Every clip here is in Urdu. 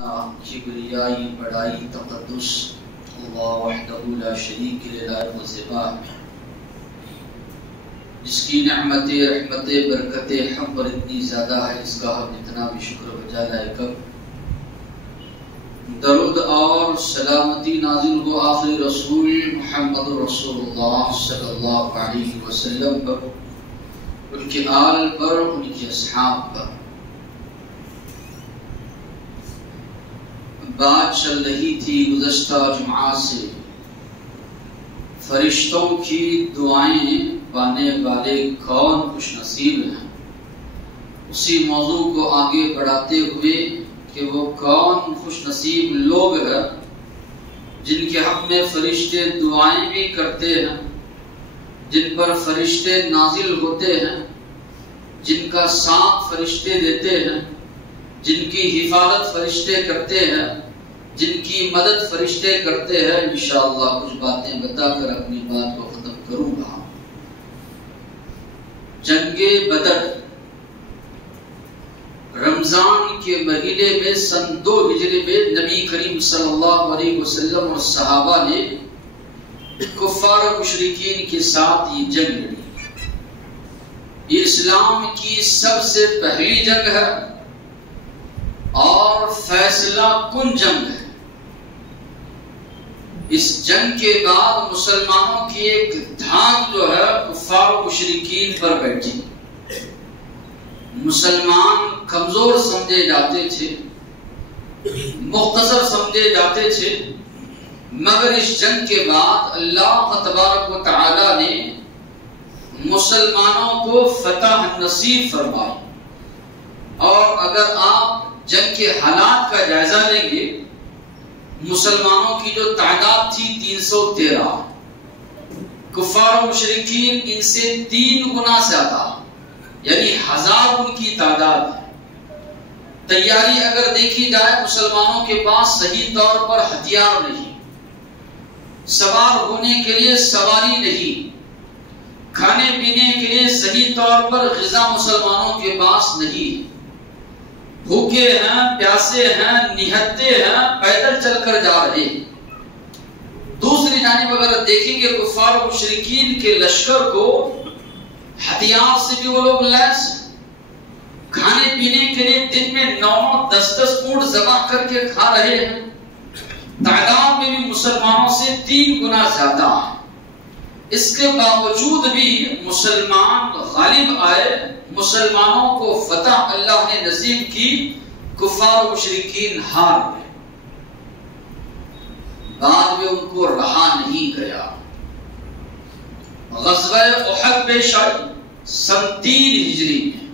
کبریائی بڑائی تقدس اللہ وحدہ لا شریک لائق و زبا، جس کی نعمت رحمت برکت ہم پر اتنی زیادہ ہے، اس کا ہم اتنا بھی شکر بجا لائے کب درود اور سلامتی نازل ہو آخری رسول محمد رسول اللہ صلی اللہ علیہ وسلم پر، ان کے آل پر، ان کے اصحاب پر۔ بات چل رہی تھی گزشتہ جمعہ سے فرشتوں کی دعائیں پانے والے کون خوش نصیب ہیں، اسی موضوع کو آگے بڑھاتے ہوئے کہ وہ کون خوش نصیب لوگ ہیں جن کے حق میں فرشتے دعائیں بھی کرتے ہیں، جن پر فرشتے نازل ہوتے ہیں، جن کا ساتھ فرشتے دیتے ہیں، جن کی حفاظت فرشتے کرتے ہیں، جن کی مدد فرشتے کرتے ہیں۔ انشاءاللہ کچھ باتیں بتا کر اپنی بات کو ختم کروں گا۔ جنگ بدر رمضان کے مہینے میں سن 2 ہجری میں نبی کریم صلی اللہ علیہ وسلم اور صحابہ نے کفار و مشرکین کے ساتھ یہ جنگ لڑی۔ یہ اسلام کی سب سے پہلی جنگ ہے اور فیصلہ کن جنگ ہے۔ اس جنگ کے بعد مسلمانوں کی ایک دھاک جو ہے کفار و مشرکین پر بیٹھی۔ مسلمان کمزور سمجھے جاتے تھے، مختصر سمجھے جاتے تھے، مگر اس جنگ کے بعد اللہ تبارک و تعالی نے مسلمانوں کو فتح نصیب فرمائی۔ اور اگر آپ جنگ کے حالات کا جائزہ لیں گے، مسلمانوں کی جو تعداد تھی 313، کفار و مشرکین ان سے 3 گنا زیادہ، یعنی 1000 ان کی تعداد ہے۔ تیاری اگر دیکھی جائے، مسلمانوں کے پاس صحیح طور پر ہتھیار نہیں، سوار ہونے کے لیے سواری نہیں، کھانے پینے کے لیے صحیح طور پر غذا مسلمانوں کے پاس نہیں، بھوکے ہیں، پیاسے ہیں، نہتے ہیں، پیدل چل کر جا رہے ہیں۔ دوسری جانب اگر دیکھیں گے کفار و مشرکین کے لشکر کو ہتھیار سے بھی وہ لوگ لیس، کھانے پینے کے لیے دن میں 9-10 اونٹ ذبح کر کے کھا رہے ہیں، تعداد میں بھی مسلمانوں سے 3 گنا زیادہ ہے۔ اس کے باوجود بھی مسلمان غالب آئے، مسلمانوں کو فتح اللہ نے نصیب کی، کفار و مشرکین ہار گئے۔ بعد میں ان کو رہا نہیں گیا۔ غزوہ احد پیش آئی سن 3 ہجری میں،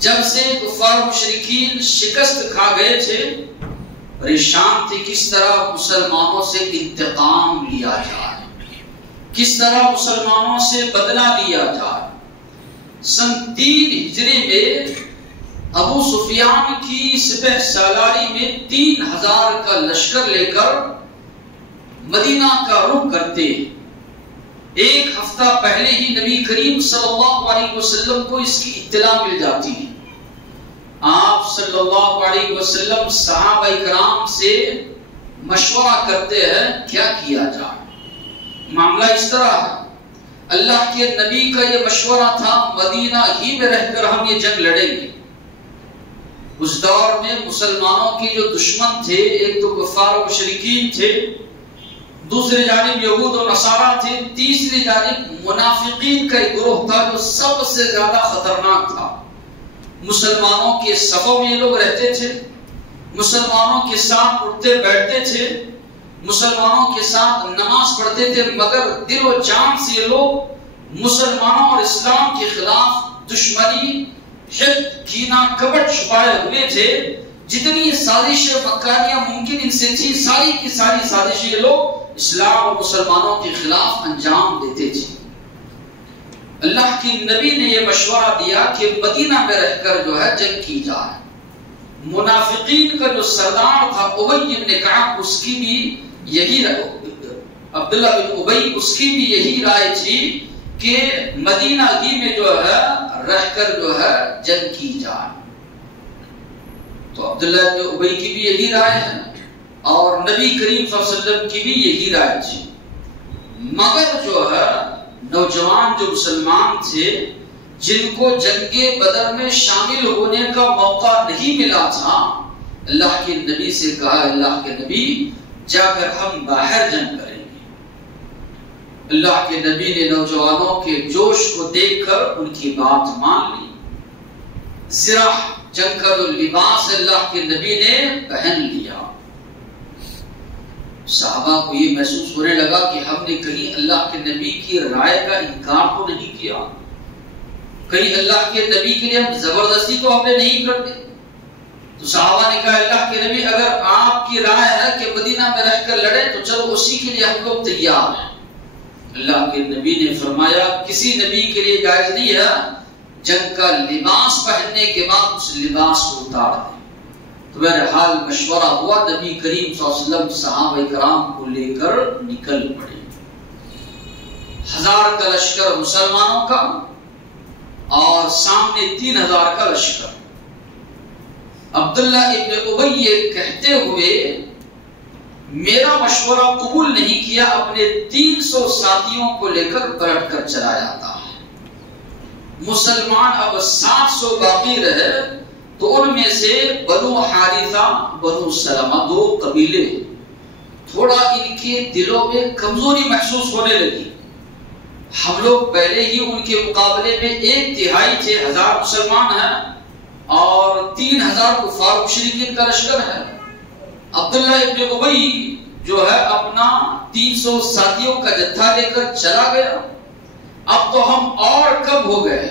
جب سے کفار و مشرکین شکست کھا گئے تھے، پریشان تھے کس طرح مسلمانوں سے انتقام لیا جائے، کس طرح مسلمانوں سے بدلہ لیا جائے۔ سن 3 ہجری میں ابو سفیان کی سپہ سالاری میں 3000 کا لشکر لے کر مدینہ کا رخ کرتے، 1 ہفتہ پہلے ہی نبی کریم صلی اللہ علیہ وسلم کو اس کی اطلاع مل جاتی ہے۔ آپ صلی اللہ علیہ وسلم صحابہ کرام سے مشورہ کرتے ہیں کیا کیا جائے۔ معاملہ اس طرح ہے، اللہ کے نبی کا یہ مشورہ تھا مدینہ ہی میں رہ کر ہم یہ جنگ لڑیں گے۔ اس دور میں مسلمانوں کے جو دشمن تھے، ایک تو کفار و مشرکین تھے، دوسری جانب یہود و نصارہ تھے، تیسری جانب منافقین کا ایک گروہ تھا جو سب سے زیادہ خطرناک تھا۔ مسلمانوں کے صفوں میں یہ لوگ رہتے تھے، مسلمانوں کے ساتھ اٹھتے بیٹھتے تھے، مسلمانوں کے ساتھ نماز پڑھتے تھے، مگر دل و جان سے یہ لوگ مسلمانوں اور اسلام کے خلاف دشمنی، حقد، کینہ، کپٹ چھپائے ہوئے تھے۔ جتنی سازشیں مکاریاں ممکن ان سے تھی، ساری کی ساری سازشیں یہ لوگ اسلام اور مسلمانوں کے خلاف انجام دیتے تھے۔ اللہ کے نبی نے یہ مشورہ دیا کہ مدینہ میں رہ کر جو ہے جنگ کی جائے۔ منافقین کا جو سردار تھا ابی بن کعب، اس کی بھی یہی عبداللہ بن ابی، اس کی بھی یہی رائے تھی کہ مدینہ ہی میں جو ہے رہ کر جو ہے جنگ کی جائے۔ تو عبداللہ ابن ابی کی بھی یہی رائے ہے اور نبی کریم صلی اللہ علیہ وسلم کی بھی یہی رائے تھی. مگر جو ہے نوجوان جو مسلمان تھے جن کو جنگ بدر میں شامل ہونے کا موقع نہیں ملا تھا، اللہ کے نبی سے کہا اللہ کے نبی جا کر ہم باہر جنگ کریں گے. اللہ کے نبی نے نوجوانوں کے جوش کو دیکھ کر ان کی بات مان لی. زرہ جنگ کا جو لباس اللہ کے نبی نے پہن لیا. صحابہ کو یہ محسوس ہونے لگا کہ ہم نے کہیں اللہ کے نبی کی رائے کا انکار تو نہیں کیا، کہیں اللہ کے نبی کے لیے ہم زبردستی تو ہم نے نہیں کر دی. تو صحابہ نے کہا اللہ کے نبی اگر آپ کی رائے ہے کہ مدینہ میں رہ کر لڑے تو چلو اسی کے لیے ہم لوگ تیار ہیں. اللہ کے نبی نے فرمایا کسی نبی کے لیے جائز نہیں ہے جنگ کا لباس پہننے کے بعد اس لباس کو اتار دیں. تو بہرحال مشورہ ہوا، نبی کریم صلی اللہ علیہ وسلم صحابہ کرام کو لے کر نکل پڑے. 1000 کا لشکر مسلمانوں کا اور سامنے 3000 کا لشکر. عبداللہ ابن ابی یہ کہتے ہوئے میرا مشورہ قبول نہیں کیا، اپنے 300 ساتھیوں کو لے کر پلٹ کر چلا جاتا ہے. مسلمان اب 700 باقی رہے تو ان میں سے بنو حارثہ بنو سلمہ 2 قبیلے تھوڑا ان کے دلوں میں کمزوری محسوس ہونے لگی. ہم لوگ پہلے ہی ان کے مقابلے میں 1/3 تھے، 1000 مسلمان ہیں اور 3000 کفار مشرکین کا لشکر ہے. عبداللہ ابن ابی جو ہے اپنا 300 ساتھیوں کا جتھا لے کر چلا گیا. اب تو ہم اور کم ہو گئے.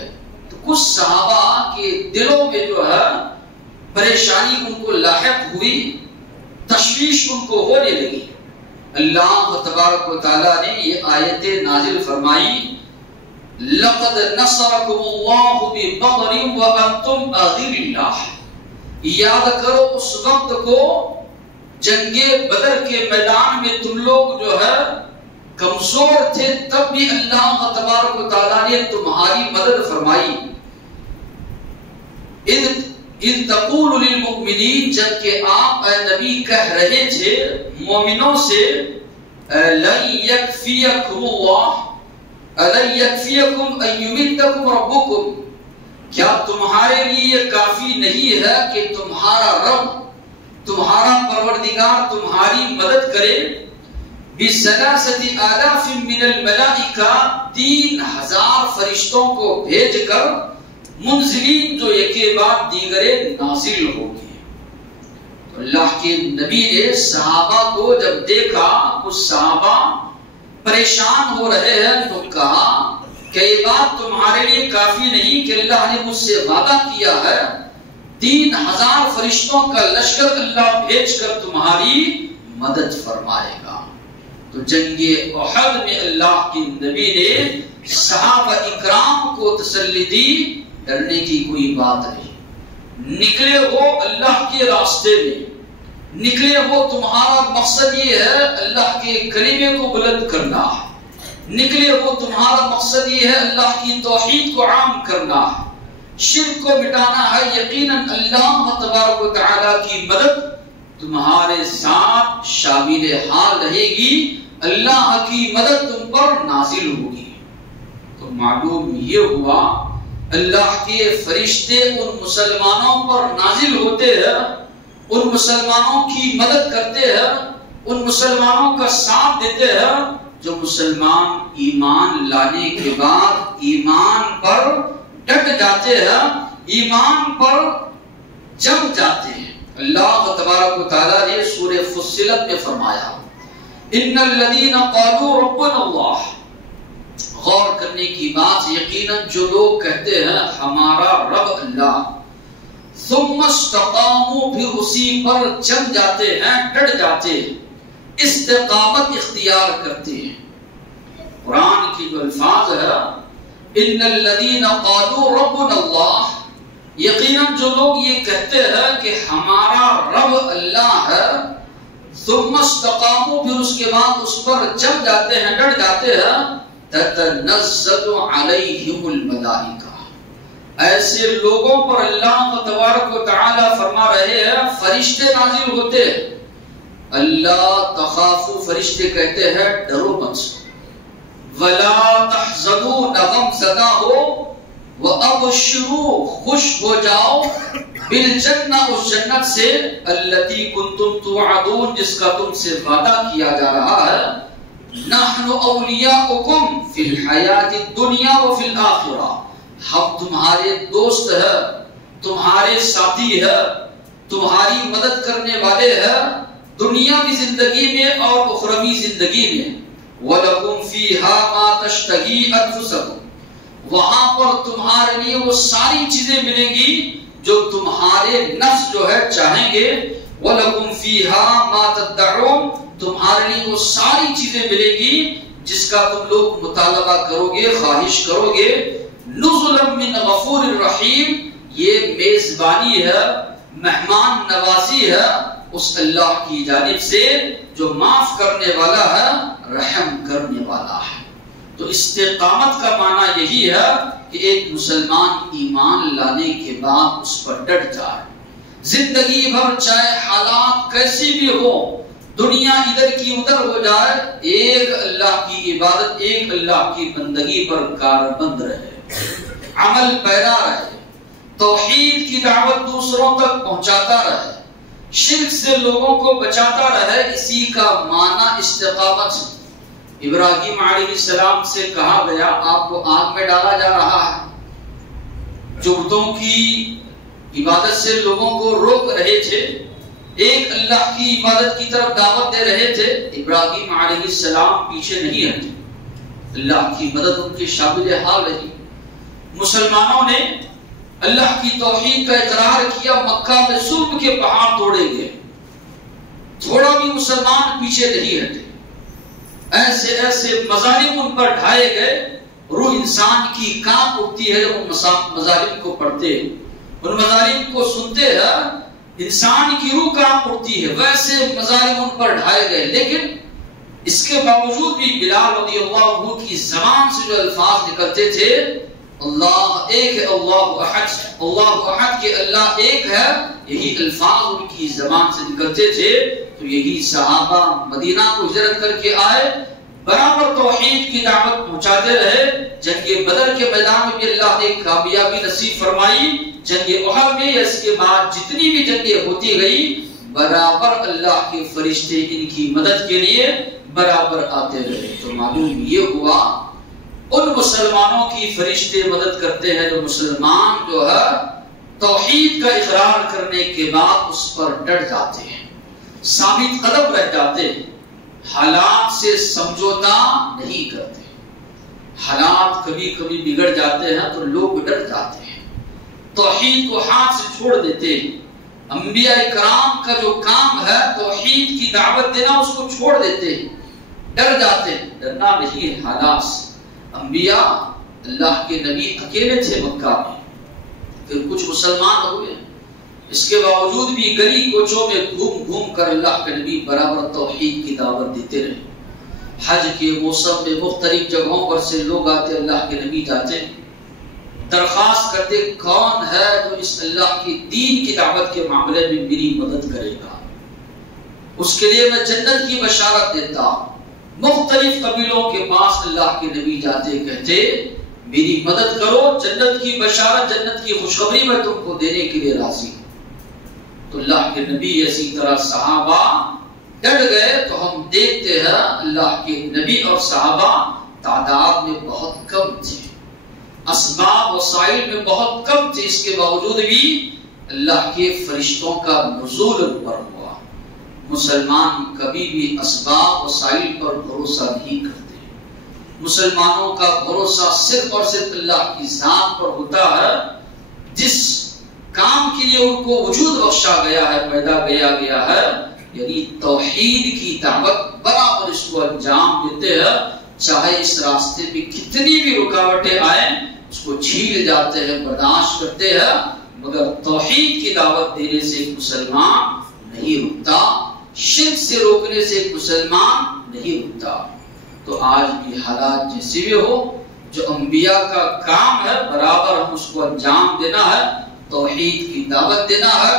تو کچھ صحابہ کے دلوں میں جو ہے پریشانی ان کو لاحق ہوئی، تشویش ان کو ہونے لگی. اللہ تبارک و تعالیٰ نے یہ آیت نازل فرمائی لَقَدْ نَصَرَكُمُ اللَّهُ بِبَدْرٍ وَأَنْتُمْ أَذِلَّةٌ. یاد کرو اس وقت کو جنگ بدر کے میدان میں تم لوگ جو ہے کمزور تھے، تب بھی اللہ تبارک و تعالیٰ نے تمہاری مدد فرمائی. اِذْ تَقُولُ لِلْمُؤْمِنِينَ جبکہ آپ اے نبی کہہ رہے تھے مومنوں سے لَن يَكْفِيَكُمُ اللَّهُ أَلَن يَكْفِيَكُمْ أَن يُمِدَّكُمْ رَبُّكُمْ. کیا تمہارے لیے یہ کافی نہیں ہے کہ تمہارا رب تمہارا پروردگار تمہاری مدد کرے بِثَلَاثَةِ آلَافٍ مِّنَ الْمَلَائِكَةِ 3000 فرشتوں کو بھیج کر منزلین جو یکے بعد دیگرے نازل ہوگی. تو اللہ کے نبی نے صحابہ کو جب دیکھا کچھ صحابہ پریشان ہو رہے ہیں تو کہا کہ یہ بات تمہارے لیے کافی نہیں کہ اللہ نے مجھ سے وعدہ کیا ہے 3000 فرشتوں کا لشکر اللہ بھیج کر تمہاری مدد فرمائے گا. تو جنگ احد میں اللہ کے نبی نے صحابہ اکرام کو تسلی دی ڈرنے کی کوئی بات نہیں. نکلے ہو اللہ کے راستے میں، نکلے ہو تمہارا مقصد یہ ہے اللہ کے کلمے کو بلند کرنا ہے، نکلے ہو تمہارا مقصد یہ ہے اللہ کی توحید کو عام کرنا ہے، شرک کو مٹانا ہے، یقیناً اللہ تبارک و تعالیٰ کی مدد تمہارے ساتھ شامل حال رہے گی، اللہ کی مدد تم پر نازل ہوگی. تو معلوم یہ ہوا اللہ کے فرشتے ان مسلمانوں پر نازل ہوتے ہیں، ان مسلمانوں کی مدد کرتے ہیں، ان مسلمانوں کا ساتھ دیتے ہیں جو مسلمان ایمان لانے کے بعد ایمان پر ڈٹ جاتے ہیں، ایمان پر جم جاتے ہیں. اللہ تبارک و تعالیٰ نے سورہ فصلت میں فرمایا ان الذین قالوا ربنا اللہ. غور کرنے کی بات یقیناً جو لوگ کہتے ہیں ہمارا رب اللہ، ثم استقاموا پھر اسی پر جم جاتے ہیں، ڈٹ جاتے ہیں، استقامت اختیار کرتے ہیں. قرآن کی جو الفاظ ہے ان الذین قالوا ربنا اللہ، یقیناً جو لوگ یہ کہتے ہیں کہ ہمارا رب اللہ ہے، ثم استقاموا پھر اس کے بعد اس پر جم جاتے ہیں، ڈٹ جاتے ہیں، تتنزل علیہم الملائکہ ایسے لوگوں پر اللہ تبارک و تعالی فرما رہے ہیں فرشتے نازل ہوتے ہیں. اللہ تخافو، فرشتے کہتے ہیں ڈرو مت، ولا تحزنوا، نہ غم زدہ ہو، وابشروا، خوش ہو جاؤ، بالجنہ، اس جنت سے، التی کنتم توعدون، جس کا تم سے وعدہ کیا جا رہا ہے. نحن اولیاؤکم فی الحیات الدنیا وفی الآخرہ، ہم تمہارے دوست ہیں، تمہارے ساتھی ہیں، تمہاری مدد کرنے والے ہیں دنیاوی زندگی میں اور اخروی زندگی میں. وَلَكُمْ فِيهَا مَا تَشْتَهِي أَنفُسَكُمْ، وہاں پر تمہارے لیے وہ ساری چیزیں ملیں گی جو تمہارے نفس جو ہے چاہیں گے. وَلَكُمْ فِيهَا مَا تَدَّعُونَ، تمہارے لیے وہ ساری چیزیں ملیں گی جس کا تم لوگ مطالبہ کرو گے، خواہش کرو گے. نُزُلًا مِّن غَفُورٍ رَحِيمٍ، یہ میزبانی ہے، مہمان نوازی ہے اس اللہ کی جانب سے جو معاف کرنے والا ہے، رحم کرنے والا ہے. تو استقامت کا معنی یہی ہے کہ ایک مسلمان ایمان لانے کے بعد اس پر ڈٹ جائے. زندگی بھر چاہے حالات کیسی بھی ہو، دنیا ادھر کی ادھر ہو جائے، ایک اللہ کی عبادت، ایک اللہ کی بندگی پر کاربند رہے، عمل پیرا رہے، توحید کی دعوت دوسروں تک پہنچاتا رہے، شرک سے لوگوں کو بچاتا رہے. اسی کا معنی استقامت. ابراہیم علیہ السلام سے کہا گیا آپ کو آگ میں ڈالا جا رہا ہے، جو بتوں کی عبادت سے لوگوں کو روک رہے تھے، ایک اللہ کی عبادت کی طرف دعوت دے رہے تھے. ابراہیم علیہ السلام پیچھے نہیں ہٹے، اللہ کی مدد ان کے شامل حال رہی. مسلمانوں نے اللہ کی توحید کا اقرار کیا، مکہ میں ظلم کے پہاڑ توڑے گئے، تھوڑا بھی مسلمان پیچھے نہیں ہٹے. ایسے ایسے مظالم ان پر ڈھائے گئے، روح انسان کی کانپ اٹھتی ہے جب ان مظالم کو پڑھتے ہیں، ان مظالم کو سنتے ہیں، انسان کی روح کانپ اٹھتی ہے. ویسے مظالم ان پر ڈھائے گئے، لیکن اس کے باوجود بھی بلال رضی اللہ عنہ کی زبان سے جو الفاظ نکلتے تھے، اللہ ایک ہے، اللہ احد، اللہ احد کے اللہ ایک ہے، یہی الفاظ ان کی زبان سے نکلتے تھے. تو یہی صحابہ مدینہ کو ہجرت کر کے آئے، برابر توحید کی دعوت پہنچاتے رہے. جنگ بدر کے میدان میں بھی اللہ نے کامیابی نصیب فرمائی. جنگ احد میں اس کے بعد جتنی بھی جنگیں ہوتی گئی، برابر اللہ کے فرشتے ان کی مدد کے لیے برابر آتے رہے. تو معلوم یہ ہوا ان مسلمانوں کی فرشتے مدد کرتے ہیں جو مسلمان جو ہے توحید کا اقرار کرنے کے بعد اس پر ڈٹ جاتے ہیں، ثابت قدم رہ جاتے ہیں، حالات سے سمجھوتا نہیں کرتے. حالات کبھی کبھی بگڑ جاتے ہیں تو لوگ ڈٹ جاتے ہیں، توحید کو ہاتھ سے چھوڑ دیتے ہیں. انبیاء کرام کا جو کام ہے توحید کی دعوت دینا، اس کو چھوڑ دیتے ہیں، ڈر جاتے ہیں. ڈرنا نہیں ہے حالات سے. انبیاء اللہ کے نبی اکیلے تھے مکہ میں، پھر کچھ مسلمان ہوئے، اس کے باوجود بھی گلی کوچوں میں گھوم گھوم کر اللہ کے نبی برابر توحید کی دعوت دیتے رہے. حج کے موسم میں مختلف جگہوں پر سے لوگ آتے، اللہ کے نبی جاتے، درخواست کرتے کون ہے جو اس اللہ کی دین کی دعوت کے معاملے میں میری مدد کرے گا، اس کے لیے میں جنت کی بشارت دیتا ہوں. مختلف قبیلوں کے پاس اللہ کے نبی جاتے، کہتے میری مدد کرو، جنت کی بشارت، جنت کی خوشخبری میں تم کو دینے کے لیے راضی ہوں. تو اللہ کے نبی اسی طرح صحابہ ڈٹ گئے. تو ہم دیکھتے ہیں اللہ کے نبی اور صحابہ تعداد میں بہت کم تھے، اسباب وسائل میں بہت کم تھے، اس کے باوجود بھی اللہ کے فرشتوں کا نزول پر ہوا. مسلمان کبھی بھی اسباب وسائل پر بھروسہ نہیں کرتے. مسلمانوں کا بھروسہ صرف اور صرف اللہ کی ذات پر ہوتا ہے. جس کام کے لیے ان کو وجود بخشا گیا ہے، پیدا کیا گیا ہے، یعنی توحید کی دعوت، برابر اس کو انجام دیتے ہیں. چاہے اس راستے میں کتنی بھی رکاوٹیں آئیں، اس کو جھیل جاتے ہیں، برداشت کرتے ہیں، مگر توحید کی دعوت دینے سے ایک مسلمان نہیں رکتا، شرک سے روکنے سے ایک مسلمان نہیں رکتا. تو آج بھی حالات جیسے بھی ہو، جو انبیاء کا کام ہے برابر ہم اس کو انجام دینا ہے، توحید کی دعوت دینا ہے،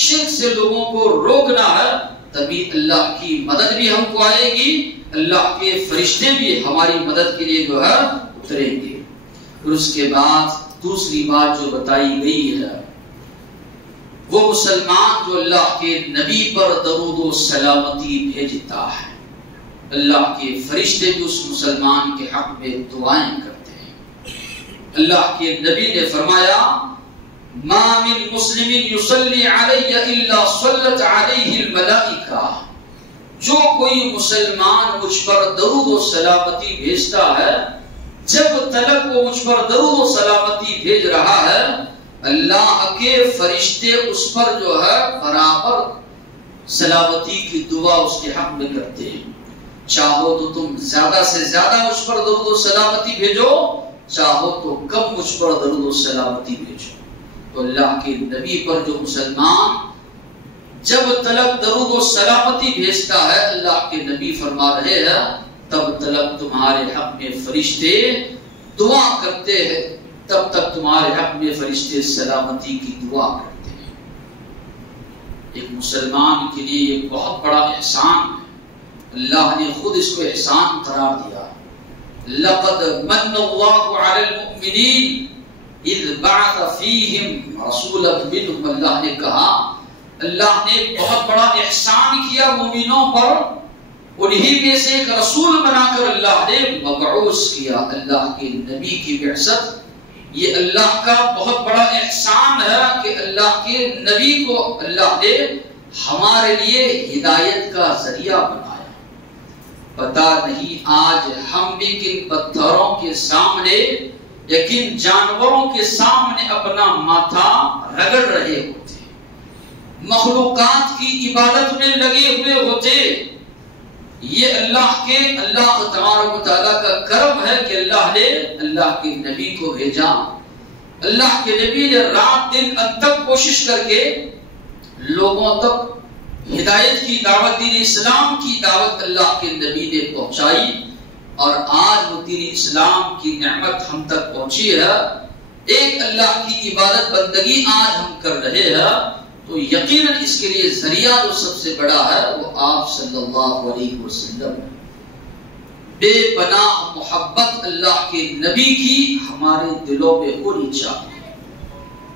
شرک سے لوگوں کو روکنا ہے، تبھی اللہ کی مدد بھی ہم کو آئے گی، اللہ کے فرشتے بھی ہماری مدد کے لیے جو ہے اتریں گے۔ اور اس کے بعد دوسری بات جو بتائی گئی ہے، وہ مسلمان جو اللہ کے نبی پر درود و سلامتی بھیجتا ہے، اللہ کے فرشتے بھی اس مسلمان کے حق میں دعائیں کرتے ہیں۔ اللہ کے نبی نے فرمایا ما من مسلم یصلی علی الا صلت علیہ الملائکہ، جو کوئی مسلمان مجھ پر درود و سلامتی بھیجتا ہے، جب تلک وہ مجھ پر درود و سلامتی بھیج رہا ہے، اللہ کے فرشتے اس پر جو ہے برابر سلامتی کی دعا اس کے حق میں کرتے ہیں۔ چاہو تو تم زیادہ سے زیادہ مجھ پر درود و سلامتی بھیجو، چاہو تو کم مجھ پر درود و سلامتی بھیجو۔ تو اللہ کے نبی پر جو مسلمان جب تلک درود و سلامتی بھیجتا ہے، اللہ کے نبی فرما رہے ہیں تب تلک تمہارے حق میں فرشتے دعا کرتے ہیں، تب تک تمہارے حق میں فرشتے سلامتی کی دعا کرتے ہیں۔ ایک مسلمان کے لیے یہ بہت بڑا احسان ہے، اللہ نے خود اس کو احسان قرار دیا۔ لقد من اللہ علی المؤمنین اذ بعث فیہم رسولا منہم، اللہ نے کہا اللہ نے بہت بڑا احسان کیا مومنوں پر، انہی میں سے ایک رسول بنا کر اللہ نے مبعوث کیا، اللہ کے نبی کی بعثت۔ یہ اللہ کا بہت بڑا احسان ہے کہ اللہ کے نبی کو اللہ نے ہمارے لیے ہدایت کا ذریعہ بنایا۔ پتہ نہیں آج ہم بھی کن پتھروں کے سامنے یا کن جانوروں کے سامنے اپنا ماتھا رگڑ رہے ہوتے، مخلوقات کی عبادت میں لگے ہوئے ہوتے۔ یہ اللہ تبارک و تعالیٰ کا کرم ہے کہ اللہ نے اللہ کے نبی کو بھیجا۔ اللہ کے نبی نے رات دن تک کوشش کر کے لوگوں تک ہدایت کی دعوت، دین اسلام کی دعوت اللہ کے نبی نے پہنچائی، اور آج وہ دین اسلام کی نعمت ہم تک پہنچی ہے۔ ایک اللہ کی عبادت بندگی آج ہم کر رہے ہیں، تو یقیناً اس کے لیے ذریعہ جو سب سے بڑا ہے وہ آپ صلی اللہ علیہ وسلم۔ بے پناہ محبت اللہ کے نبی کی ہمارے دلوں میں ہونی چاہیے۔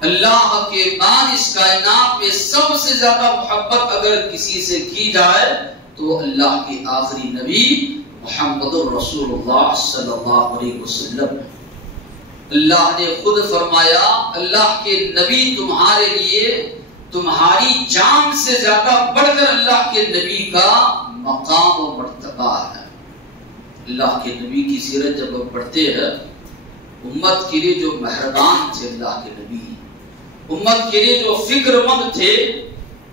اللہ کے بعد اس کائنات میں سب سے زیادہ محبت اگر کسی سے کی جائے تو اللہ کے آخری نبی محمد الرسول اللہ صلی اللہ علیہ وسلم۔ اللہ نے خود فرمایا اللہ کے نبی تمہارے لیے تمہاری جان سے زیادہ بڑھ کر اللہ کے نبی کا مقام و مرتبہ ہے۔ اللہ کے نبی کی سیرت جب ہم پڑھتے ہیں، امت کے لیے جو مہربان تھے اللہ کے نبی، امت کے لیے جو فکر مند تھے،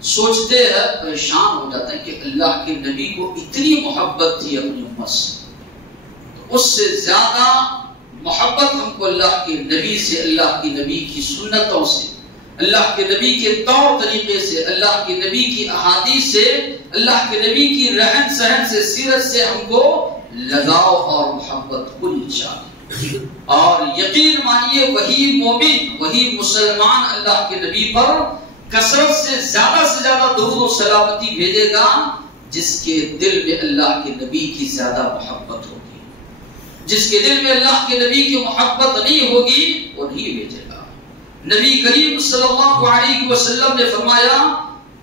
سوچتے ہیں پریشان ہو جاتا ہے کہ اللہ کے نبی کو اتنی محبت تھی اپنی امت سے، تو اس سے زیادہ محبت ہم کو اللہ کے نبی سے، اللہ کے نبی کی سنتوں سے، اللہ کے نبی کے طور طریقے سے، اللہ کے نبی کی احادیث سے، اللہ کے نبی کی رہن سہن سے، سیرت سے ہم کو لگاؤ اور محبت ہونی چاہیے۔ اور یقین مانیے وہی مومن، وہی مسلمان اللہ کے نبی پر کثرت سے زیادہ درود و سلامتی بھیجے گا جس کے دل میں اللہ کے نبی کی زیادہ محبت ہوگی۔ جس کے دل میں اللہ کے نبی کی محبت نہیں ہوگی وہ نہیں بھیجے گا۔ نبی کریم صلی اللہ علیہ وسلم نے فرمایا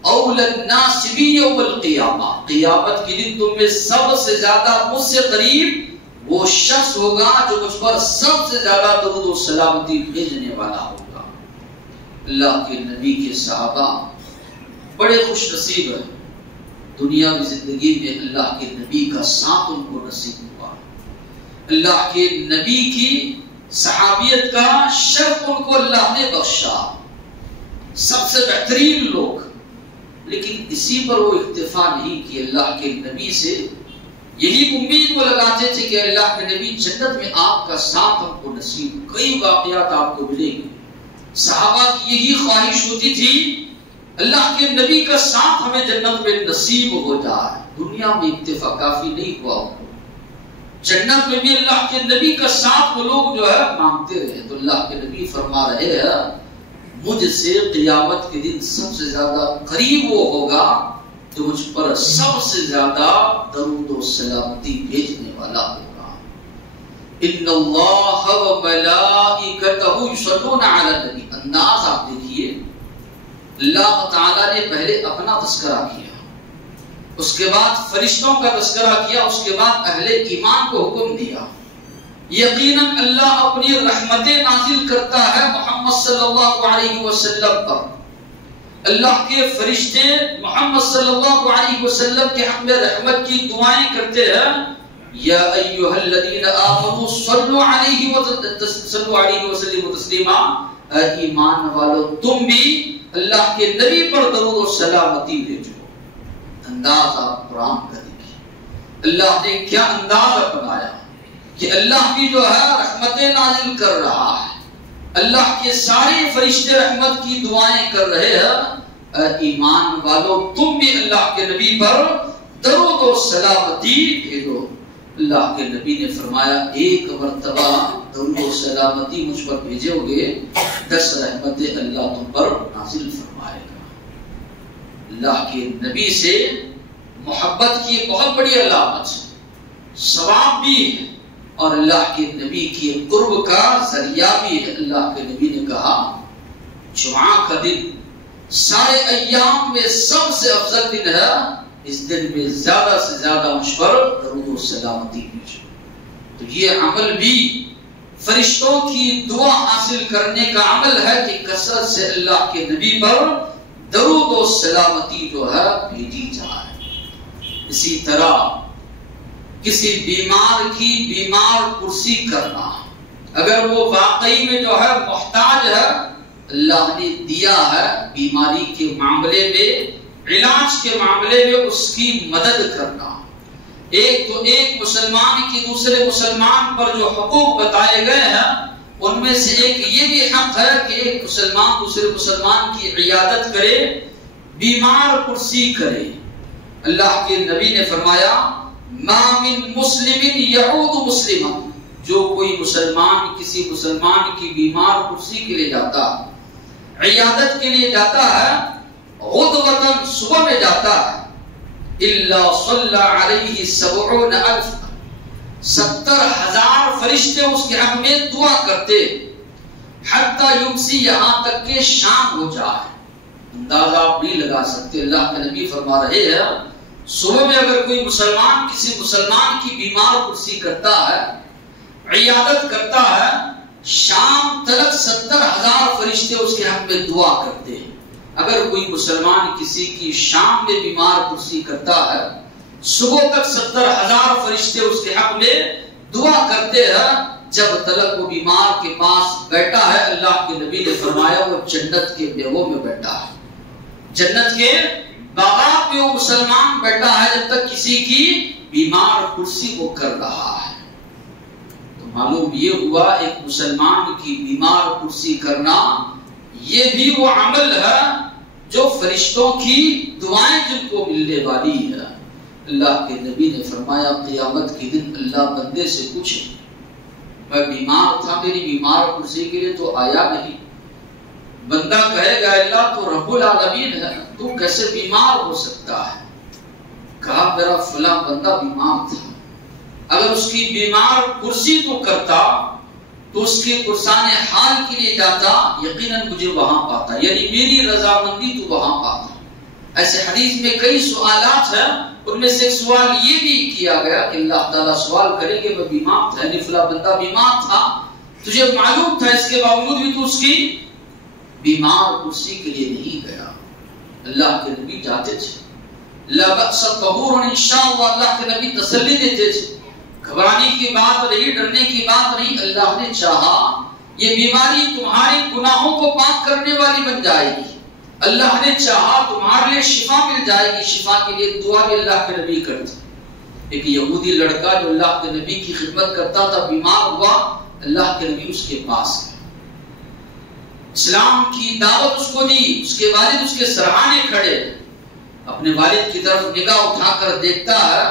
اول الناس بی یوم القیامہ، قیامت کے دن تم میں سب سے زیادہ مجھ سے قریب وہ شخص ہوگا جو مجھ پر سب سے زیادہ درود و سلامتی بھیجنے والا ہوگا۔ اللہ کے نبی کے صحابہ بڑے خوش نصیب ہیں، دنیاوی زندگی میں اللہ کے نبی کا ساتھ ان کو نصیب ہوا۔ اللہ کے نبی کی صحابیت کا شرف ان کو اللہ نے بخشا، سب سے بہترین لوگ۔ لیکن اسی پر وہ اکتفا نہیں کہ اللہ کے نبی سے یہی امید وہ لگاتے تھے کہ اللہ کے نبی جنت میں آپ کا ساتھ ہم کو نصیب، کئی واقعات آپ کو ملیں گے۔ صحابہ کی یہی خواہش ہوتی تھی اللہ کے نبی کا ساتھ ہمیں جنت میں نصیب ہو جائے۔ دنیا میں اکتفا کافی نہیں ہوا، جنت میں بھی اللہ کے نبی کا ساتھ وہ لوگ جو ہے مانگتے رہے. تو اللہ کے نبی فرما رہے ہیں مجھ سے قیامت کے دن سب سے زیادہ قریب وہ ہوگا جو مجھ پر سب سے زیادہ درود و سلامتی بھیجنے والا ہوگا. ان اللہ و ملائکتہ یصلون علی النبی. انداز آپ دیکھیے، اللہ تعالیٰ نے پہلے اپنا تذکرہ کیا، اس کے بعد فرشتوں کا تذکرہ کیا، اس کے بعد اہل ایمان کو حکم دیا. یقیناً اللہ اپنی رحمتیں نازل کرتا ہے محمد صلی اللہ علیہ وسلم پر. اللہ کے فرشتے محمد صلی اللہ علیہ وسلم کے حق میں رحمت کی دعائیں کرتے ہیں. یا ایھا الذین آمنوا صلوا علیہ وسلموا تسلیما. ایمان والو تم بھی اللہ کے نبی پر درود و سلامتی بھیجو. انداز آپ قرآن کا دیکھیں، اللہ نے کیا انداز اپنایا کہ اللہ بھی جو ہے رحمتیں نازل کر رہا ہے. اللہ کے سارے فرشتے رحمت کی دعائیں کر رہے ہیں. ایمان والو تم بھی اللہ کے نبی پر درود و سلامتی بھیجو. اللہ کے نبی نے فرمایا ایک مرتبہ درود و سلامتی مجھ پر بھیجو گے 10 رحمتیں اللہ تم پر نازل فرمائے گا. اللہ کے نبی سے محبت کی بہت بڑی علامت ہے، ثواب بھی ہے اور اللہ کے نبی کی قرب کا ذریعہ بھی ہے. اللہ کے نبی نے کہا جمعہ کا دن سارے ایام میں سب سے افضل دن ہے، اس دن میں زیادہ سے زیادہ مجھ پر درود و سلامتی بھیجو. تو یہ عمل بھی فرشتوں کی دعا حاصل کرنے کا عمل ہے کہ کثرت سے اللہ کے نبی پر درود و سلامتی جو ہے بھیجی جائے. اسی طرح کسی بیمار کی بیمار پرسی کرنا، اگر وہ واقعی میں جو ہے محتاج ہے، اللہ نے دیا ہے بیماری کے معاملے میں، علاج کے معاملے میں اس کی مدد کرنا. ایک تو ایک مسلمان کی دوسرے مسلمان پر جو حقوق بتائے گئے ہیں ان میں سے ایک یہ بھی حق ہے کہ ایک مسلمان دوسرے مسلمان کی عیادت کرے، بیمار پرسی کرے. اللہ کے نبی نے فرمایا ما من مسلم یعود مسلما. جو کوئی مسلمان کسی مسلمان کی بیمار پرسی کے لیے جاتا، عیادت کے لیے جاتا ہے، غدوۃ صبح میں جاتا ہے، الا صلی علیہ 70,000 70,000 فرشتے اس کے حق میں دعا کرتے حتی یمسی، یہاں تک کہ شام ہو جائے. اندازہ آپ نہیں لگا سکتے. اللہ کے نبی فرما رہے ہیں صبح میں اگر کوئی مسلمان کسی مسلمان کی بیمار پرسی کرتا ہے، عیادت کرتا ہے، شام تلک 70,000 فرشتے اس کے حق میں دعا کرتے ہیں. اگر کوئی مسلمان کسی کی شام میں بیمار پرسی کرتا ہے، صبح تک 70,000 فرشتے اس کے حق میں دعا کرتے ہیں. جب تلک وہ بیمار کے پاس بیٹھا ہے، اللہ کے نبی نے فرمایا وہ جنت کے بیگوں میں بیٹھا ہے، جنت کے باغات میں وہ مسلمان بیٹھا ہے جب تک کسی کی بیمار پرسی وہ کر رہا ہے. تو معلوم یہ ہوا ایک مسلمان کی بیمار پرسی کرنا یہ بھی وہ عمل ہے جو فرشتوں کی دعائیں جن کو ملنے والی ہے. اللہ کے نبی نے فرمایا قیامت کے دن اللہ بندے سے پوچھے میں بیمار تھا، میری بیمار پرسی کے لیے تو آیا نہیں. بندہ کہے گا اللہ تو رب العالمین ہے، تو کیسے بیمار ہو سکتا ہے؟ کہا میرا فلاں بندہ بیمار تھا. اگر اس کی بیمار پرسی تو کرتا تو اس کے پرسان حال کے لیے جاتا، یقیناً مجھے وہاں پاتا، یعنی میری رضامندی تو وہاں پاتا. ایسے حدیث میں کئی سوالات ہیں، ان میں سے ایک سوال یہ بھی کیا گیا کہ اللہ تعالیٰ سوال کرے کہ میں بیمار تھا، یعنی فلاں بندہ بیمار تھا، تجھے معلوم تھا، اس کے باوجود بھی تو اس کی بیمار پرسی کے لیے نہیں گیا. اللہ کے نبی جاتے تھے، لا بأس طہور انشاءاللہ، اللہ کے نبی تسلی دیتے تھے، گھبرانے کی بات نہیں، ڈرنے کی بات نہیں. اللہ نے چاہا یہ بیماری تمہارے گناہوں کو پاک کرنے والی بن جائے گی، اللہ نے چاہا تمہارے لیے شفا مل جائے گی. شفا کے لیے دعا بھی اللہ کے نبی کرتے. ایک یہودی لڑکا جو اللہ کے نبی کی خدمت کرتا تھا بیمار ہوا، اللہ کے نبی اس کے پاس گئے، اسلام کی دعوت اس کو دی. اس کے والد اس کے سرہانے کھڑے، اپنے والد کی طرف نگاہ اٹھا کر دیکھتا ہے،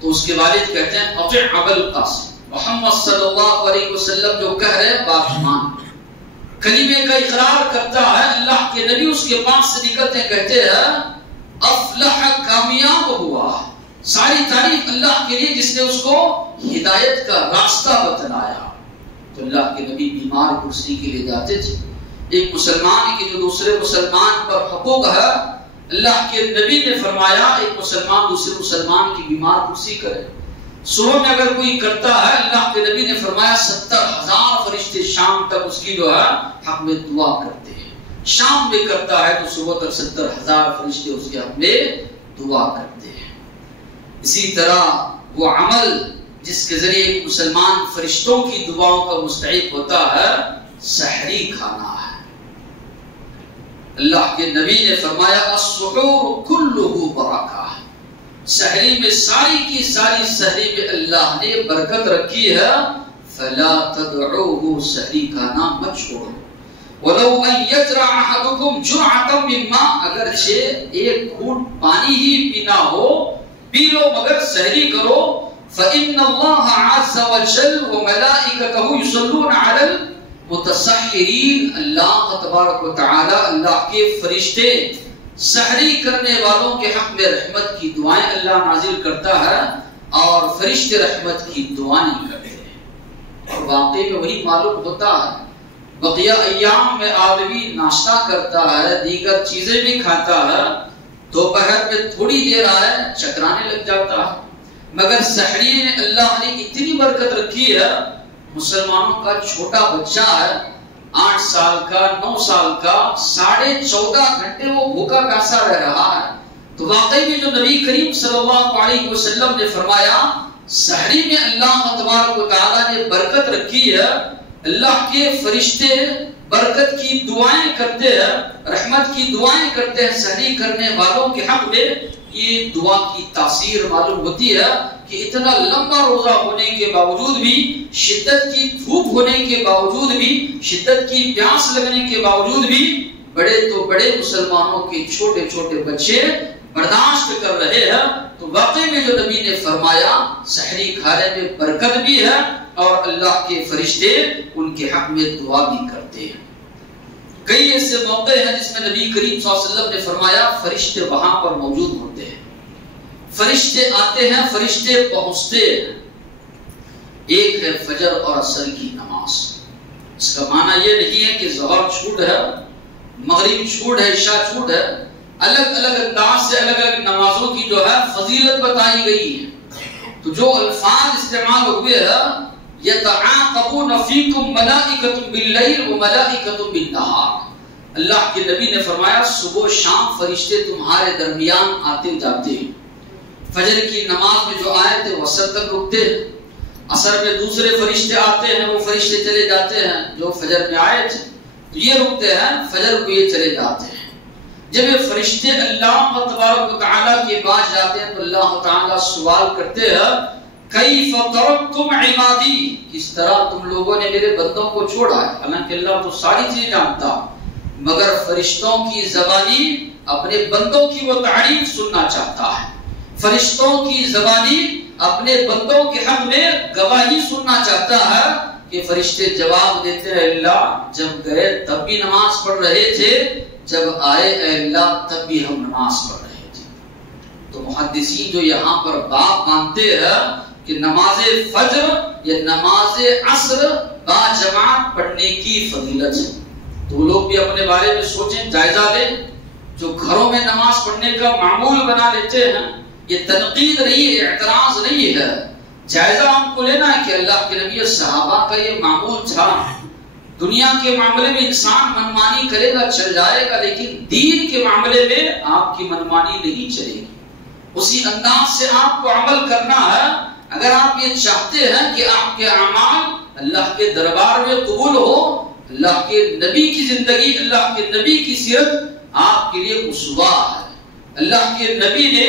تو اس کے والد کہتے ہیں اطع ابا القاسم، محمد صلی اللہ علیہ وسلم جو کہہ رہے باپ مان، کلمے کا اقرار کرتا ہے، اللہ کے نبی اس کے پاس سے نکلتے ہیں کہتے ہیں افلح، کامیاب ہوا، ساری تعریف اللہ کے لیے جس نے اس کو ہدایت کا راستہ بتلایا۔ تو اللہ کے نبی بیمار کرسی کے لیے جاتے تھے، ایک مسلمان کی جو دوسرے مسلمان پر حقوق ہے، اللہ کے نبی نے فرمایا ایک مسلمان دوسرے مسلمان کی بیمار کرسی کرے، صبح میں اگر کوئی کرتا ہے اللہ کے نبی نے فرمایا 70,000 فرشتے شام تک اس کی جو ہے حق میں دعا کرتے ہیں، شام میں کرتا ہے تو صبح تک 70,000 فرشتے اس کے حق میں دعا کرتے ہیں۔ اسی طرح وہ عمل جس کے ذریعے ایک مسلمان فرشتوں کی دعاؤں کا مستحق ہوتا ہے، سحری کھانا ہے۔ اللہ کے نبی نے فرمایا السحور کلہ برکہ، سحری میں ساری کی ساری سحری میں اللہ نے برکت رکھی ہے، فلا تدعوه، سحری کھانا مت چھوڑو، ولو ان یجرع احدکم جرعة من ماء، اگرچہ ایک گھونٹ پانی ہی پینا ہو پی لو مگر سحری کرو، فإن اللہ عز وجل وملائکته یصلون علی المتسحرین، اللہ تبارک و تعالی اللہ کے فرشتے سحری کرنے والوں کے حق میں رحمت کی دعائیں اللہ نازل کرتا ہے، اور فرشتے رحمت کی دعائیں کرتے ہیں۔ اور واقعی میں وہی معلوم ہوتا ہے، بقیہ ایام میں آدمی ناشتہ کرتا ہے، دیگر چیزیں بھی کھاتا ہے، دوپہر میں تھوڑی دیر آئے چکرانے لگ جاتا ہے، مگر سحری نے اللہ نے اتنی برکت رکھی ہے، مسلمانوں کا چھوٹا بچہ ہے 8 سال کا 9 سال کا 14.5 گھنٹے وہ بھوکا پیاسا رہ رہا ہے، تو واقعی میں جو نبی کریم صلی اللہ علیہ وسلم نے فرمایا سحری میں اللہ تبارک و تعالی نے برکت رکھی ہے، اللہ کے فرشتے برکت کی دعائیں کرتے ہیں، رحمت کی دعائیں کرتے ہیں سحری کرنے والوں کے حق میں۔ یہ دعا کی تاثیر معلوم ہوتی ہے کہ اتنا لمبا روزہ ہونے کے باوجود بھی، شدت کی دھوپ ہونے کے باوجود بھی، شدت کی پیاس لگنے کے باوجود بھی، بڑے تو بڑے مسلمانوں کے چھوٹے چھوٹے بچے برداشت کر رہے ہیں، تو واقعی میں جو نبی نے فرمایا سحری کھانے میں برکت بھی ہے اور اللہ کے فرشتے ان کے حق میں دعا بھی کرتے ہیں۔ کئی ایسے موقع ہیں جس میں نبی کریم صلی اللہ علیہ وسلم نے فرمایا فرشتے وہاں پر موجود ہوتے ہیں، فرشتے آتے ہیں، فرشتے پہنچتے ہیں۔ ایک ہے فجر اور عصر کی نماز، اس کا معنی یہ نہیں ہے کہ ظہر چھوٹ ہے، مغرب چھوٹ ہے، عشاء چھوٹ ہے، الگ الگ انداز سے الگ الگ نمازوں کی جو ہے فضیلت بتائی گئی ہے۔ تو جو الفاظ استعمال ہوئے ہیں یتعاقبون فیکم ملائکۃ باللیل وملائکۃ بالنہار، اللہ کے نبی نے فرمایا صبح شام فرشتے تمہارے درمیان آتے جاتے ہیں، فجر کی نماز میں جو آئے تھے وہ عصر تک رکتے ہیں، عصر میں دوسرے فرشتے آتے ہیں وہ فرشتے چلے جاتے ہیں جو فجر میں آئے تھے، تو یہ رکتے ہیں، فجر کو یہ چلے جاتے ہیں۔ جب یہ فرشتے اللہ تبارک و تعالیٰ کے پاس جاتے ہیں تو اللہ تعالیٰ سوال کرتے ہیں کیف ترکتم عبادی، کس طرح تم لوگوں نے میرے بندوں کو چھوڑا ہے، حالانکہ اللہ تو ساری چیزیں جانتا، مگر فرشتوں کی زبانی اپنے بندوں کی وہ تعریف سننا چاہتا ہے، فرشتوں کی زبانی اپنے بندوں کے حق میں گواہی سننا چاہتا ہے کہ فرشتے جواب دیتے ہیں اللہ جب گئے تب بھی نماز پڑھ رہے تھے، جب آئے اے اللہ تب بھی ہم نماز پڑھ رہے تھے۔ تو محدثین جو یہاں پر باب مانتے ہیں کہ نماز فجر یا نماز عصر با جماعت پڑھنے کی فضیلت ہے، تو لوگ بھی اپنے بارے میں سوچیں، جائزہ لیں، جو گھروں میں نماز پڑھنے کا معمول بنا لیتے ہیں، یہ تنقید نہیں ہے، اعتراض نہیں ہے، جائزہ ہم کو لینا ہے کہ اللہ کے نبی صحابہ کا یہ معمول تھا۔ دنیا کے معاملے میں انسان منمانی کرے گا چل جائے گا، لیکن دین کے معاملے میں آپ کی منمانی نہیں چلے گی، اسی انداز سے آپ کو عمل کرنا ہے۔ اگر آپ یہ چاہتے ہیں کہ آپ کے اعمال اللہ کے دربار میں قبول ہو، اللہ کے نبی کی زندگی، اللہ کے نبی کی سیرت آپ کے لیے اسوہ ہے۔ اللہ کے نبی نے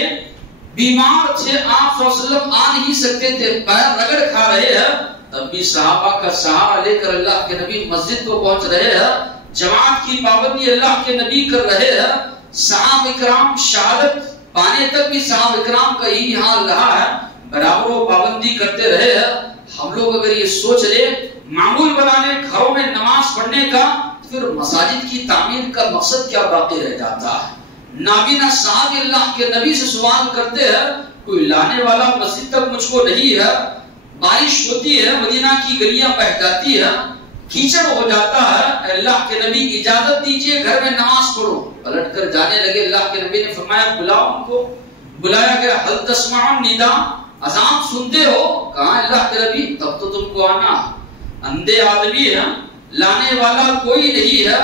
بیمار تھے، آپ صلی اللہ علیہ وسلم آ نہیں سکتے تھے، پیر رگڑ کھا رہے ہیں، تب بھی صحابہ کا سہارا لے کر اللہ کے نبی مسجد کو پہنچ رہے ہیں، جماعت کی پابندی اللہ کے نبی کر رہے ہیں، صحابہ کرام شہادت پانے تک بھی صحابہ کرام کا یہی حال رہا ہے، برابر و پابندی کرتے رہے ہیں. ہم لوگ اگر یہ سوچ لے معمول بنا لے گھروں میں نماز پڑھنے کا، پھر مساجد کی تعمیر کا مقصد کیا باقی رہ جاتا ہے؟ نابینا صاحب اللہ کے نبی سے سوال کرتے ہیں کوئی لانے والا مسجد تک مجھ کو نہیں ہے، بارش ہوتی ہے مدینہ کی گلیاں بہہ جاتی ہے، کیچڑ ہو جاتا ہے، اللہ کے نبی اجازت دیجئے گھر میں نماز پڑھو. پلٹ کر جانے لگے. اللہ کے نبی نے فرمایا بلاؤ ان کو. بلایا گیا. حل تسمعون ندا، اذان سنتے ہو؟ کہاں اللہ کے نبی تب تو تم کو آنا. اندھے آدمی ہے، لانے والا کوئی نہیں ہے،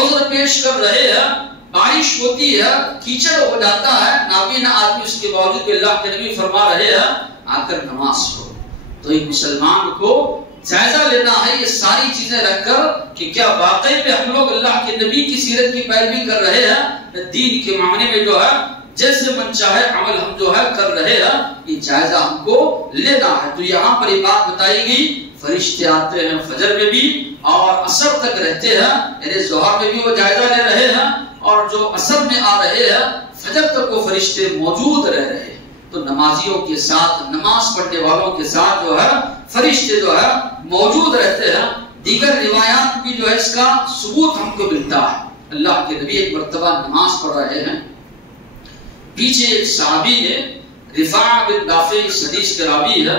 عذر پیش کر رہے ہیں، بارش ہوتی ہے کیچڑ ہو جاتا ہے، نابینا آدمی، اس کے باوجود اللہ کے نبی فرما رہے ہیں آ کر نماز پڑھو. تو ایک مسلمان کو جائزہ لینا ہے یہ ساری چیزیں رکھ کر کہ کیا واقعی میں ہم لوگ اللہ کے نبی کی سیرت کی پیروی کر رہے ہیں، دین کے معنی میں جو ہے جیسے من چاہے عمل ہم جو ہے کر رہے ہیں. یہ جائزہ ہم کو لینا ہے. تو یہاں پر یہ بات بتائی گئی فرشتے آتے ہیں فجر میں بھی اور عصر تک رہتے ہیں، یعنی ظہر میں بھی وہ جائزہ لے رہے ہیں اور جو عصر میں آ رہے ہیں فجر تک وہ فرشتے موجود رہ رہے ہیں. تو نمازیوں کے ساتھ، نماز پڑھنے والوں کے ساتھ جو ہے فرشتے جو ہے موجود رہتے ہیں. دیگر روایات بھی جو ہے اس کا ثبوت ہم کو ملتا ہے. اللہ کے نبی ایک مرتبہ نماز پڑھ رہے ہیں، پیچھے ایک صحابی ہے رفاع بن رافع، اس حدیث کے راوی ہے.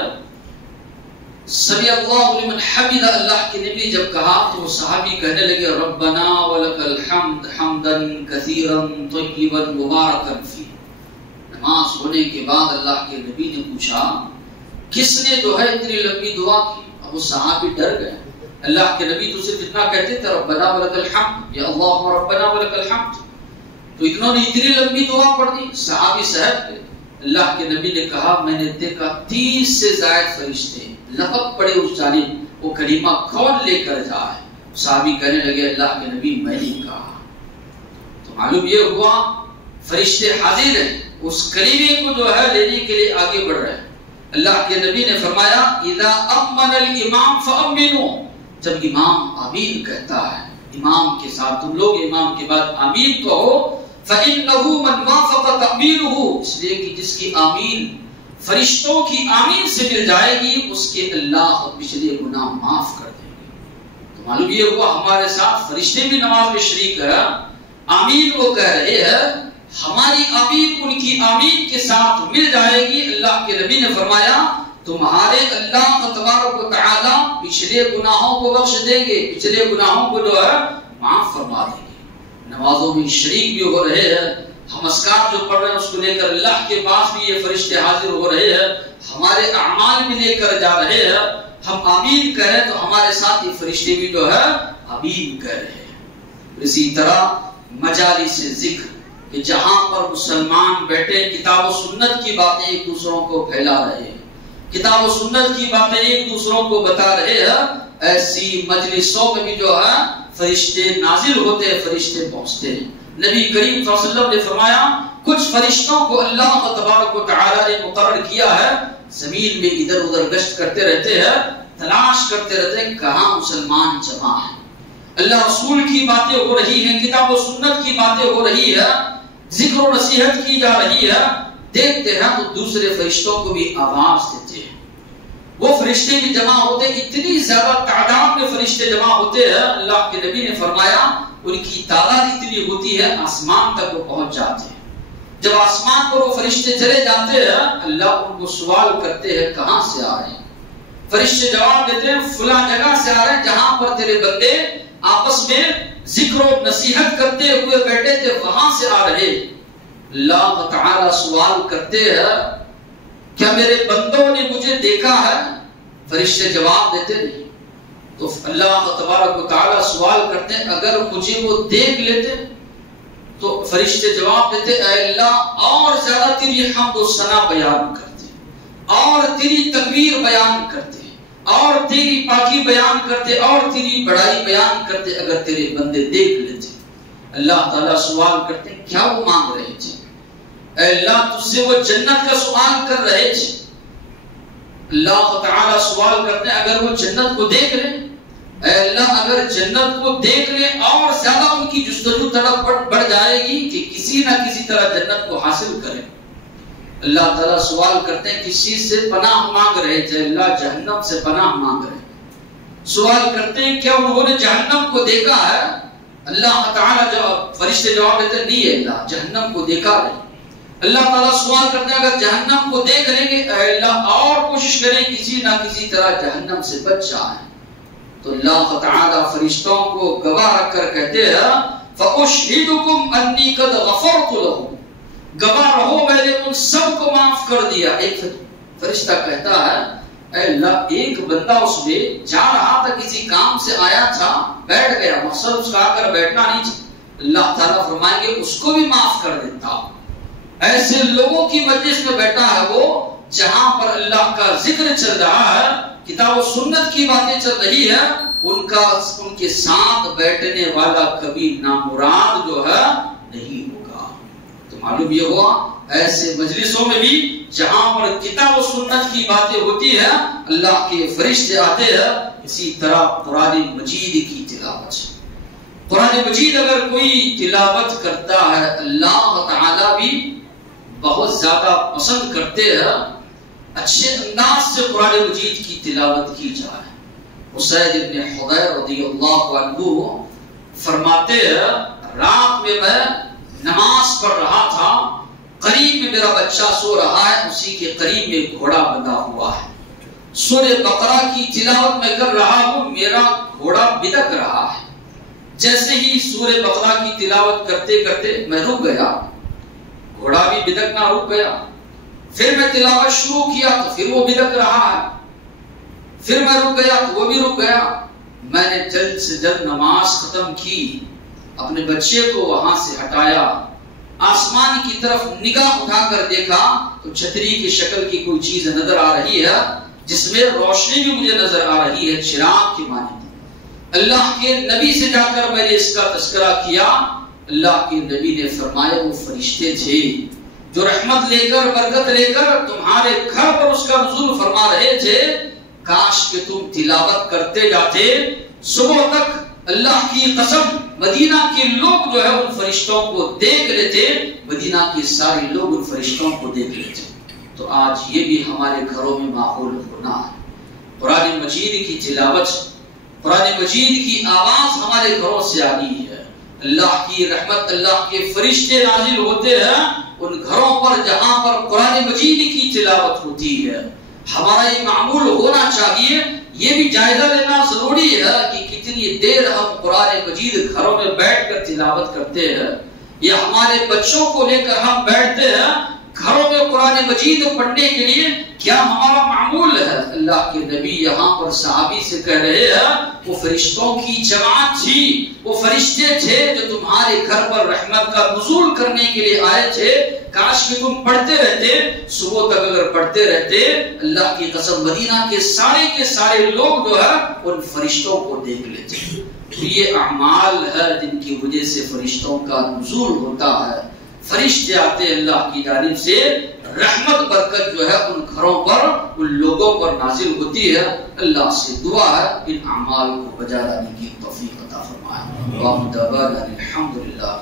سمی اللہ لمن حمد، اللہ کے نبی جب کہا تو وہ صحابی کہنے لگے ربنا ولک الحمد حمدا کثیرا طیبا مبارکا فیہ. نماز ہونے کے بعد اللہ کے نبی نے پوچھا کس نے جو ہے اتنی لمبی دعا کی؟ اب وہ صحابی ڈر گئے. اللہ کے نبی تو صرف اتنا کہتے تھے ربنا ولک الحمد، یا اللہم ربنا ولک الحمد، تو انہوں نے اتنی لمبی دعا پڑھ دی. صحابی صاحب اللہ کے نبی نے کہا میں نے دیکھا 30 سے زائد فرشتے لپک پڑے اس جانب، وہ کلمہ کون لے کر جائے؟ صحابی کہنے لگے اللہ کے نبی میں نے کہا. تو معلوم یہ ہوا فرشتے حاضر ہیں، اس کلمے کو جو ہے لینے کے لیے آگے بڑھ رہے ہیں. اللہ کے نبی نے فرمایا اذا امن الامام فامنوا، جب امام آمین کہتا ہے امام کے ساتھ تم لوگ امام کے بعد آمین کہو. فإنه من وافق تأمینه، اس لیے کہ جس کی آمین فرشتوں کی آمین سے مل جائے گی اس کے اللہ پچھلے گناہ معاف کر دیں گے. تو معلوم یہ ہوا ہمارے ساتھ فرشتے بھی نماز میں شریک ہے، آمین وہ کہہ رہے ہیں، ہماری آمین ان کی آمین کے ساتھ مل جائے گی. اللہ کے نبی نے فرمایا تمہارے اللہ تبارک و تعالی پچھلے گناہوں کو بخش دیں گے، پچھلے گناہوں کو جو ہے معاف فرما دیں گے. نمازوں میں شریک بھی ہو رہے ہیں، ہم اذکار جو پڑھ رہے ہیں اس کو لے کر اللہ کے پاس بھی یہ فرشتے حاضر ہو رہے ہیں، ہمارے اعمال بھی لے کر جا رہے ہیں. ہم آمین کہہ رہے ہیں تو ہمارے ساتھ یہ فرشتے بھی جو ہے آمین کہہ رہے ہیں. اسی طرح مجالس ذکر کہ جہاں پر مسلمان بیٹھے کتاب و سنت کی باتیں ایک دوسروں کو پھیلا رہے ہیں، کتاب و سنت کی باتیں ایک دوسروں کو بتا رہے ہیں، ایسی مجلسوں میں بھی جو ہے فرشتے نازل ہوتے ہیں، فرشتے پہنچتے ہیں. نبی کریم صلی اللہ علیہ وسلم نے فرمایا کچھ فرشتوں کو اللہ تبارک و تعالی نے مقرر کیا ہے، زمین میں ادھر ادھر گشت کرتے رہتے ہیں، تلاش کرتے رہتے ہیں کہاں مسلمان جمع ہیں. اللہ رسول کی باتیں ہو رہی ہیں، کتاب و سنت کی باتیں ہو رہی ہے، ذکر و نصیحت کی جا رہی ہے، دیکھتے ہیں تو دوسرے فرشتوں کو بھی آواز دیتے ہیں. وہ فرشتے بھی جمع ہوتے، اتنی زیادہ تعداد میں فرشتے جمع ہوتے ہیں. اللہ کے نبی نے فرمایا ان کی تعداد اتنی ہوتی ہے آسمان تک وہ پہنچ جاتے ہیں. جب آسمان پر وہ فرشتے چلے جاتے ہیں اللہ ان کو سوال کرتے ہیں کہاں سے آ رہے ہیں؟ فرشتے جواب دیتے ہیں فلاں جگہ سے آ رہے ہیں جہاں پر تیرے بندے آپس میں ذکر و نصیحت کرتے ہوئے بیٹھے تھے وہاں سے آ رہے. اللہ تعالی سوال کرتے ہیں کیا میرے بندوں نے مجھے دیکھا ہے؟ فرشتے جواب دیتے نہیں. تو اللہ تبارک و تعالی سوال کرتے ہیں اگر مجھے وہ دیکھ لیتے تو فرشتے جواب دیتے اے اللہ اور زیادہ تیری حمد و ثنا بیان کرتے اور تیری تکبیر بیان کرتے اور تیری پاکی بیان کرتے اور تیری بڑائی بیان کرتے اگر تیرے بندے دیکھ لیتے. اللہ تعالیٰ سوال کرتے ہیں کیا وہ مانگ رہے تھے؟ اے اللہ تجھ سے وہ جنت کا سوال کر رہے تھے. اللہ تعالیٰ سوال کرتے ہیں اگر وہ جنت کو دیکھ لیں، اے اللہ اگر جنت کو دیکھ لیں اور زیادہ ان کی جستجو طرف بڑھ جائے گی کہ کسی نہ کسی طرح جنت کو حاصل کریں. اللہ تعالیٰ سوال کرتے ہیں کس چیز سے پناہ مانگ رہے تھے؟ اللہ جہنم سے پناہ مانگ رہے ہیں۔ سوال کرتے ہیں کیا انہوں نے جہنم کو دیکھا ہے؟ اللہ تعالیٰ جواب، فرشتے جواب دیتے ہیں نہیں اللہ جہنم کو دیکھا نہیں۔ اللہ تعالیٰ سوال کرتے ہیں اگر جہنم کو دیکھ لیں گے اے اللہ اور کوشش کریں کسی نہ کسی طرح جہنم سے بچ جائیں۔ تو اللہ تعالیٰ فرشتوں کو گواہ رکھ کر کہتے ہیں فَأُشْهِدُكُمْ أَنِّي قَدْ غَفَرْتُ لَهُمْ، گواہ رہو میں نے ان سب کو معاف کر دیا۔ ایک فرشتہ کہتا ہے اے اللہ ایک بندہ اس میں جا رہا تھا کسی کام سے آیا تھا بیٹھ گیا، مقصد اس کا آ کر بیٹھنا نہیں تھا، اللہ تعالیٰ فرمائیں گے اس کو بھی معاف کر دیتا۔ ایسے لوگوں کی مجلس میں بیٹھا ہے وہ جہاں پر اللہ کا ذکر چل رہا ہے، کتاب و سنت کی باتیں چل رہی ہے، ان کے ساتھ بیٹھنے والا کبھی نامراد جو ہے نہیں ہوگا۔ تو معلوم یہ ہوا ایسے مجلسوں میں بھی جہاں پر کتاب و سنت کی باتیں ہوتی ہے اللہ کے فرشتے آتے ہیں۔ اسی طرح قرآن مجید کی تلاوت، قرآن مجید اگر کوئی تلاوت کرتا ہے اللہ تعالیٰ بھی بہت زیادہ پسند کرتے ہیں اچھے انداز سے قرآن مجید کی تلاوت کی جائے۔ اسید بن حضیر رضی اللہ عنہ فرماتے ہیں رات میں میں نماز پڑھ رہا تھا، قریب میں میرا بچہ سو رہا ہے، اسی کے قریب میں گھوڑا بندھا ہوا ہے، سورہ بقرہ کی تلاوت میں کر رہا ہوں، میرا گھوڑا بدک رہا ہے۔ جیسے ہی سورہ بقرہ کی تلاوت کرتے کرتے میں رک گیا، گھوڑا بھی بدکنا رک گیا، پھر میں تلاوت شروع کیا تو پھر وہ بدک رہا ہے، پھر میں رک گیا تو وہ بھی رک گیا۔ میں نے جلد سے جلد نماز ختم کی، اپنے بچے کو وہاں سے ہٹایا، آسمان کی طرف نگاہ اٹھا کر دیکھا تو چھتری کی شکل کی کوئی چیز نظر آ رہی ہے جس میں روشنی بھی مجھے نظر آ رہی ہے چراغ کی مانند۔ اللہ کے نبی سے جا کر میں نے اس کا تذکرہ کیا، اللہ کے نبی نے فرمایا وہ فرشتے تھے جو رحمت لے کر برکت لے کر تمہارے گھر پر اس کا نزول فرما رہے تھے، کاش کہ تم تلاوت کرتے جاتے صبح تک۔ اللہ کی قسم مدینہ کے لوگ جو ہے ان فرشتوں کو دیکھ لیتے، مدینہ کے سارے لوگ ان فرشتوں کو دیکھ لیتے۔ تو آج یہ بھی ہمارے گھروں میں ماحول ہونا ہے، قرآن مجید کی تلاوت، قرآن مجید کی آواز ہمارے گھروں سے آنی ہے۔ اللہ کی رحمت، اللہ کے فرشتے نازل ہوتے ہیں ان گھروں پر جہاں پر قرآن مجید کی تلاوت ہوتی ہے۔ ہمارا یہ معمول ہونا چاہیے، یہ بھی جائزہ لینا ضروری ہے کہ کتنی دیر ہم قرآن مجید گھروں میں بیٹھ کر تلاوت کرتے ہیں، یا ہمارے بچوں کو لے کر ہم بیٹھتے ہیں گھروں میں قرآن مجید پڑھنے کے لیے، کیا ہمارا معمول ہے؟ اللہ کے نبی یہاں پر صحابی سے کہہ رہے ہیں وہ فرشتوں کی جماعت تھی، وہ فرشتے تھے جو تمہارے گھر پر رحمت کا نزول کرنے کے لیے آئے تھے، کاش کہ تم پڑھتے رہتے، صبح تک اگر پڑھتے رہتے، اللہ کی قسم مدینہ کے سارے لوگ جو ہے ان فرشتوں کو دیکھ لیتے۔ تو یہ اعمال ہے جن کی وجہ سے فرشتوں کا نزول ہوتا ہے، فرشتے آتے ہیں اللہ کی جانب سے، رحمت برکت جو ہے ان گھروں پر ان لوگوں پر نازل ہوتی ہے۔ اللہ سے دعا ہے ان اعمال کو بجا لانے کی توفیق عطا فرمائے۔ الحمدللہ